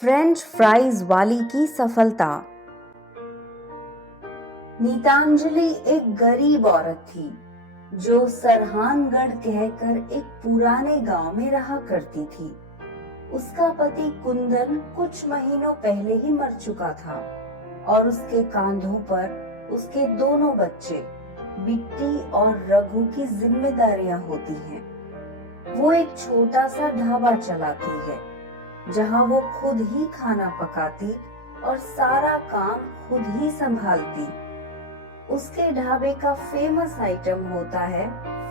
French fries वाली की सफलता। नीतांजलि एक गरीब औरत थी जो सरहानगढ़ कहकर एक पुराने गांव में रहा करती थी। उसका पति कुंदन कुछ महीनों पहले ही मर चुका था और उसके कांधों पर उसके दोनों बच्चे बिट्टी और रघु की जिम्मेदारियां होती हैं। वो एक छोटा सा ढाबा चलाती है जहां वो खुद ही खाना पकाती और सारा काम खुद ही संभालती। उसके ढाबे का फेमस आइटम होता है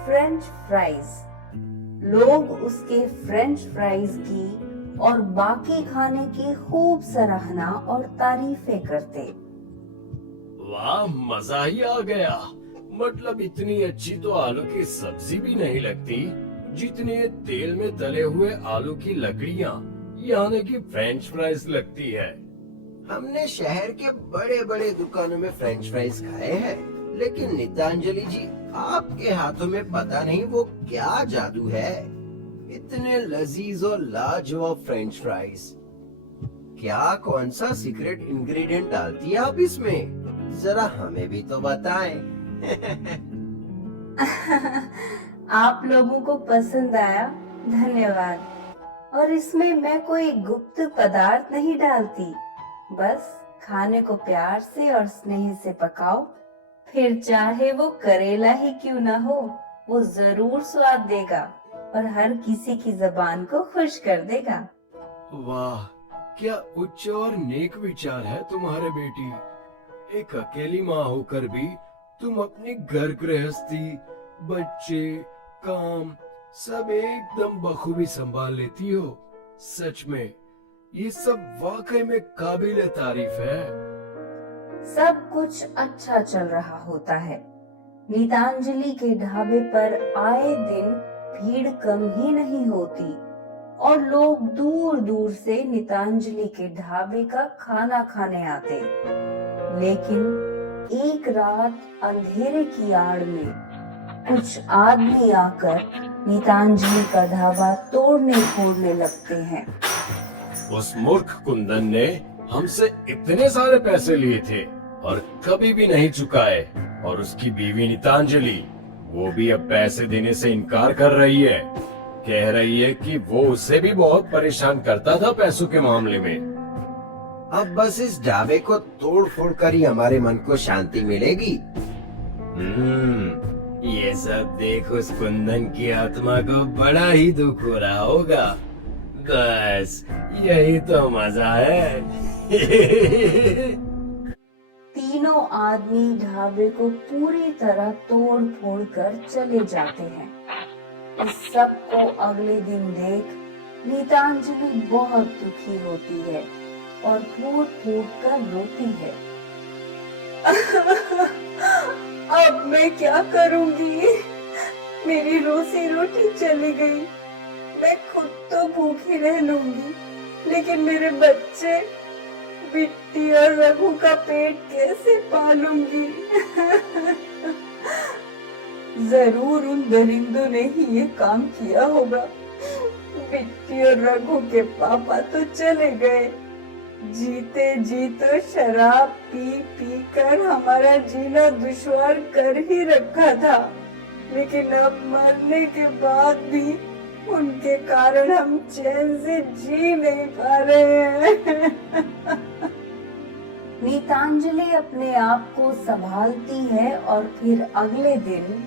फ्रेंच फ्राइज। लोग उसके फ्रेंच फ्राइज की और बाकी खाने की खूब सराहना और तारीफें करते। वाह, मजा ही आ गया। मतलब इतनी अच्छी तो आलू की सब्जी भी नहीं लगती जितनी ये तेल में तले हुए आलू की लकड़ियाँ यानी कि फ्रेंच फ्राइज लगती है। हमने शहर के बड़े बड़े दुकानों में फ्रेंच फ्राइज खाए हैं, लेकिन नीतांजलि जी, आपके हाथों में पता नहीं वो क्या जादू है। इतने लजीज और लाजवाब फ्रेंच फ्राइज। क्या कौन सा सीक्रेट इंग्रेडिएंट डालती है आप इसमें? जरा हमें भी तो बताएं। आप लोगों को पसंद आया, धन्यवाद। और इसमें मैं कोई गुप्त पदार्थ नहीं डालती, बस खाने को प्यार से और स्नेह से पकाओ, फिर चाहे वो करेला ही क्यों ना हो, वो जरूर स्वाद देगा और हर किसी की जबान को खुश कर देगा। वाह, क्या उच्च और नेक विचार है तुम्हारे बेटी। एक अकेली माँ होकर भी तुम अपनी घर गृहस्थी, बच्चे, काम सब एकदम बखूबी संभाल लेती हो। सच में ये सब वाकई में काबिल तारीफ है। सब कुछ अच्छा चल रहा होता है। नीतांजलि के ढाबे पर आए दिन भीड़ कम ही नहीं होती और लोग दूर दूर से नीतांजलि के ढाबे का खाना खाने आते। लेकिन एक रात अंधेरे की आड़ में कुछ आदमी आकर नीतांजलि का ढाबा तोड़ने फोड़ने लगते हैं। उस मूर्ख कुंदन ने हमसे इतने सारे पैसे लिए थे और कभी भी नहीं चुकाए, और उसकी बीवी नीतांजलि, वो भी अब पैसे देने से इनकार कर रही है। कह रही है कि वो उससे भी बहुत परेशान करता था पैसों के मामले में। अब बस इस ढाबे को तोड़ फोड़ कर ही हमारे मन को शांति मिलेगी। ये सब देख उस कुंदन की आत्मा को बड़ा ही दुख हो रहा होगा। बस यही तो मजा है। तीनों आदमी ढाबे को पूरी तरह तोड़ फोड़ कर चले जाते हैं। इस सब को अगले दिन देख नीतांजलि बहुत दुखी होती है और फूट फूट कर रोती है। अब मैं क्या करूंगी? मेरी रोजी रोटी चली गई। मैं खुद तो भूखी रह लूंगी, लेकिन मेरे बच्चे बिट्टी और रघु का पेट कैसे पालूंगी? जरूर उन दरिंदों ने ही ये काम किया होगा। बिट्टी और रघु के पापा तो चले गए, जीते जी तो शराब पी पी कर हमारा जीना दुश्वार कर ही रखा था, लेकिन अब मरने के बाद भी उनके कारण हम चैन से जी नहीं पा रहे हैं। नीतांजलि अपने आप को संभालती है और फिर अगले दिन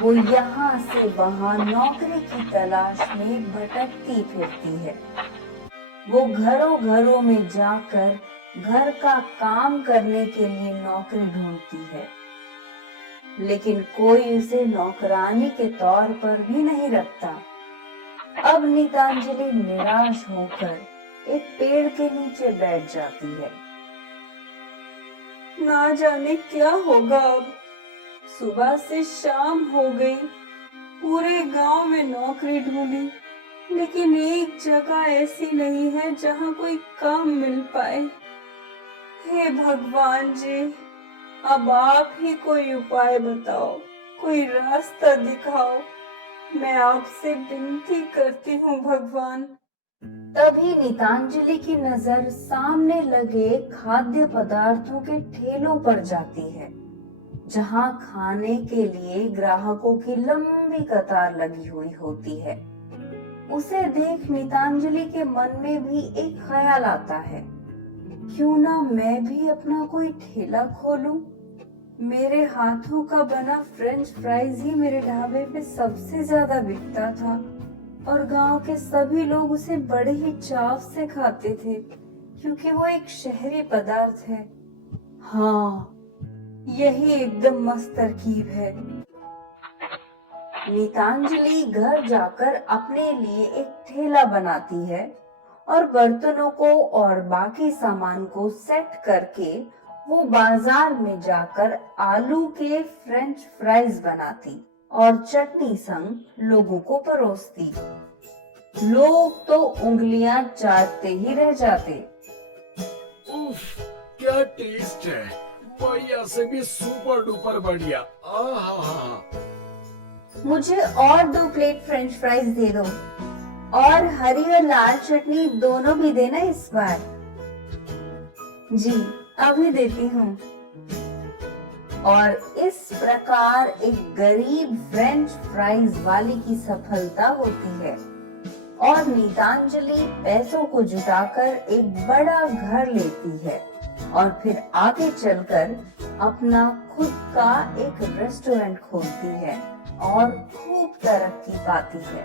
वो यहाँ से वहाँ नौकरी की तलाश में भटकती फिरती है। वो घरों घरों में जाकर घर का काम करने के लिए नौकरी ढूंढती है, लेकिन कोई उसे नौकरानी के तौर पर भी नहीं रखता। अब नीतांजलि निराश होकर एक पेड़ के नीचे बैठ जाती है। ना जाने क्या होगा अब। सुबह से शाम हो गई, पूरे गांव में नौकरी ढूंढी, लेकिन एक जगह ऐसी नहीं है जहां कोई काम मिल पाए। हे भगवान जी, अब आप ही कोई उपाय बताओ, कोई रास्ता दिखाओ। मैं आपसे विनती करती हूँ भगवान। तभी नीतांजलि की नजर सामने लगे खाद्य पदार्थों के ठेलों पर जाती है, जहां खाने के लिए ग्राहकों की लंबी कतार लगी हुई होती है। उसे देख नीतांजलि के मन में भी एक ख्याल आता है, क्यों ना मैं भी अपना कोई ठेला खोलूं? मेरे हाथों का बना फ्रेंच फ्राइज ही मेरे ढाबे पे सबसे ज्यादा बिकता था और गांव के सभी लोग उसे बड़े ही चाव से खाते थे, क्योंकि वो एक शहरी पदार्थ है। हाँ, यही एकदम मस्त तरकीब है। नीतांजलि घर जाकर अपने लिए एक ठेला बनाती है और बर्तनों को और बाकी सामान को सेट करके वो बाजार में जाकर आलू के फ्रेंच फ्राइज बनाती और चटनी संग लोगों को परोसती। लोग तो उंगलियां चाटते ही रह जाते। उफ, क्या टेस्ट है, बढ़िया से भी सुपर डुपर बढ़िया। आहा, मुझे और 2 प्लेट फ्रेंच फ्राइज दे दो और हरी और लाल चटनी दोनों भी देना इस बार। जी, अभी देती हूँ। और इस प्रकार एक गरीब फ्रेंच फ्राइज वाली की सफलता होती है और नीतांजलि पैसों को जुटाकर एक बड़ा घर लेती है और फिर आगे चलकर अपना खुद का एक रेस्टोरेंट खोलती है और खूब तरक्की पाती है।